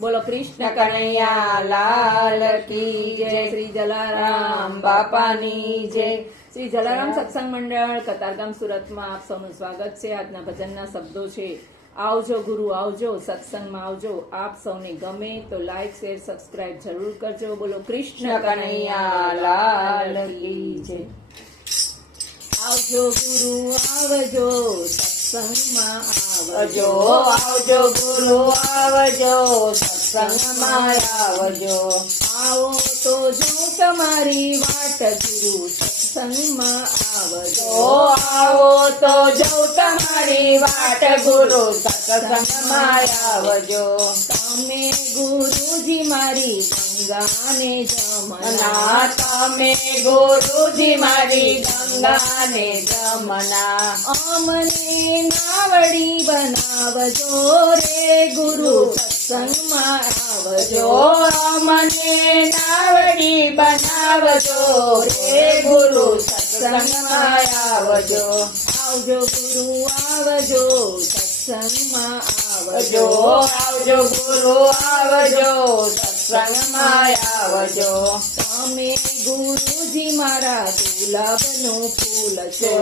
બોલો કૃષ્ણ કનૈયા લાલ કી જય. શ્રી જલારામ બાપાની જય. શ્રી જલારામ સત્સંગ મંડળ કતારગામ સુરતમાં આપ સૌનું સ્વાગત છે. આજના ભજનના શબ્દો છે: આવજો ગુરુ આવજો, સત્સંગમાં આવજો. આપ સૌને ગમે તો લાઈક શેર સબસ્ક્રાઇબ જરૂર કરજો. બોલો કૃષ્ણ કનૈયા લાલ કી જય. આવજો ગુરુ આવજો, સત્સંગમાં આવજો. આવજો ગુરુ આવજો, સત્સંગમાં આવજો. આવો તો જો તમારી વાટ ગુરુ સત્સંગમાં આવજો. આવો તો જઉં તમારી વાટ ગુરુ સત્સંગમાં આવજો. તમે ગુરુજી મારી ગંગાને જમના. તમે ગુરુજી મારી ગંગાને જમના. અમને નાવડી બનાવજો રે ગુરુ સત્સંગમાં આવજો. મને નાવડી બનાવજો રે ગુરુ સત્સંગમાં આવજો. આવજો ગુરુ આવજો, સત્સંગમાં આવજો. આવજો ગુરુ આવજો, સત્સંગમાં આવજો. તમે ગુરુજી મારા ગુલાબનું ફૂલ છો.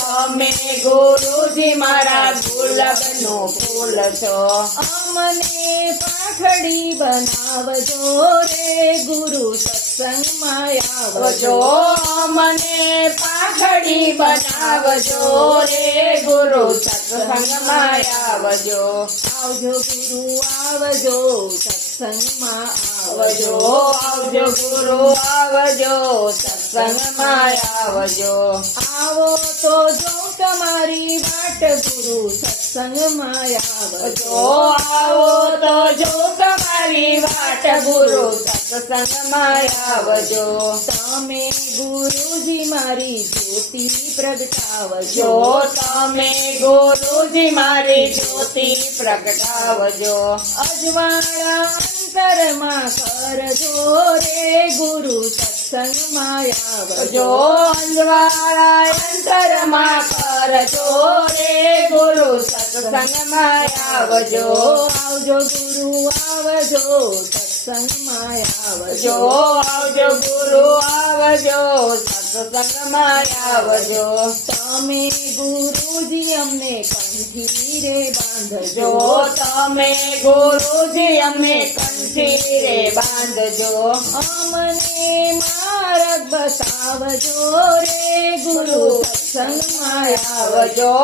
તમે ગુરુજી મારા ગુલાબનું ફૂલ છો. અમને પાખડી બનાવજો રે ગુરુ સત્સંગમાં આવજો. મને પાઘડી બનાવજો રે ગુરુ સત્સંગમાં આવજો. આવજો ગુરુ આવજો, સત્સંગમાં આવજો. આવજો ગુરુ આવજો, સત્સંગમાં આવજો. આવો તો જો તમારી વાટ ગુરુ સત્સંગમાં આવજો. આવો તો જો તમારી વાટ ગુરુ સત્સંગમાં આવજો. તમે ગુરુજી મારી જ્યોતિ પ્રગટાવજો. તમે ગુરુજી મારી જ્યોતિ પ્રગટાવજો. અજવાળા અંતરમાં કરજો રે ગુરુ સત્સંગમાં આવજો. અંજવાળા અંતરમાં કરજો રે ગુરુ સત્સંગમાં આવજો. આવજો ગુરુ આવજો, સત્સંગમાં આવજો. આવજો ગુરુ આવજો, સત્સંગમાં આવજો. તમે ગુરુજી અમને કંઠી રે બાંધજો. તમે ગુરુજી અમને કંઠી રે બાંધજો. અમને માર્ગ બતાવજો રે ગુરુ સત્સંગમાં આવજો.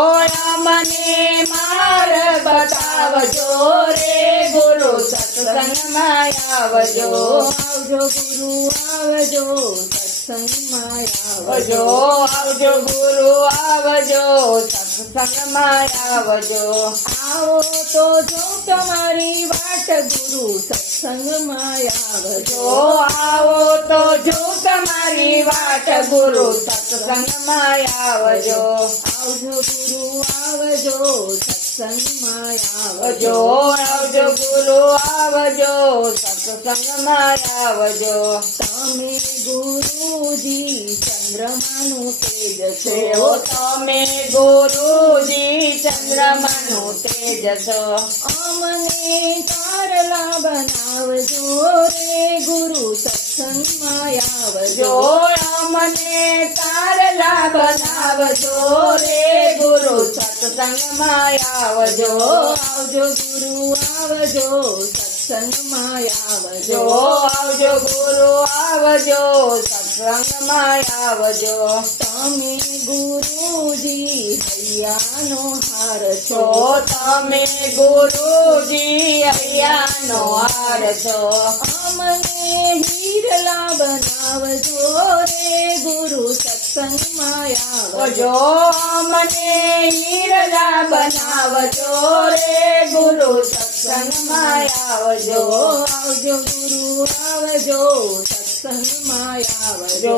મને માર બતાવજો રે ગુરુ સત્સંગમાં આવજો. આવજો ગુરુ આવજો, સત્સંગમાં આવજો. આવજો ગુરુ આવજો, સત્સંગમાં આવજો. આવો તો જો તમારી વાટ ગુરુ સત્સંગમાં આવજો. આવો તો જો તમારી વાટ ગુરુ સત્સંગમાં આવજો. આવજો ગુરુ આવજો, સત્સંગમાં આવજો. આવજો. આવજો ગુરુ આવજો, સત્સંગમાં આવજો. તમે ગુરુજી ચંદ્રમાનું તેજ છો. તમે ગુરુજી ચંદ્રમાનું તેજ છો. અમને તારલા બનાવજો રે ગુરુ સત્સંગમાં આવજો. મને તારલા બનાવજો રે ગુરુ સત્સંગમાં આવજો. આવજો ગુરુ આવજો, સત્સંગમાં આવજો. આવજો ગુરુ આવજો, સત્સંગમાં આવજો. તમે ગુરુજી હૈયાનો હાર છો. તમે ગુરુજી હૈયાનો હાર છો. અમને હીરલા બનાવજો રે ગુરુ સત્સંગમાં આવજો. મને હીરલા બનાવજો રે ગુરુ સત્સંગમાં આવજો. આવજો ગુરુ આવજો, સત્સંગમાં આવજો.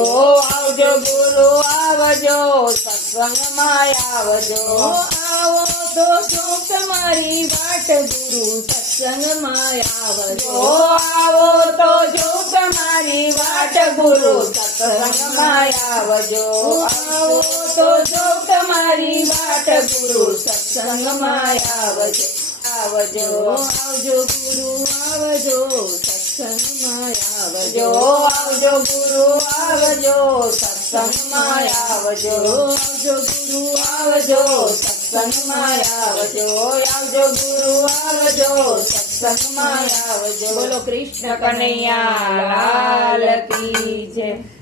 આવજો ગુરુ આવજો, સત્સંગમાં આવજો. આવો તો જો તમારી વાટ ગુરુ સત્સંગમાં આવજો. આવો તો જો તમારી વાટ ગુરુ સત્સંગમાં આવજો. આવો તો જો તમારી વાટ ગુરુ સત્સંગમાં આવજો. આવજો આવજો ગુરુ આવજો, સત્સંગમાં જો આવજો. આવજો ગુરુ આવજો સત્સંગમાં આવજો આવજો ગુરુ આવજો સત્સંગમાં આવજો આવજો ગુરુ આવજો સત્સંગમાં આવજો બોલો કૃષ્ણ કનૈયા લાલ કી જય.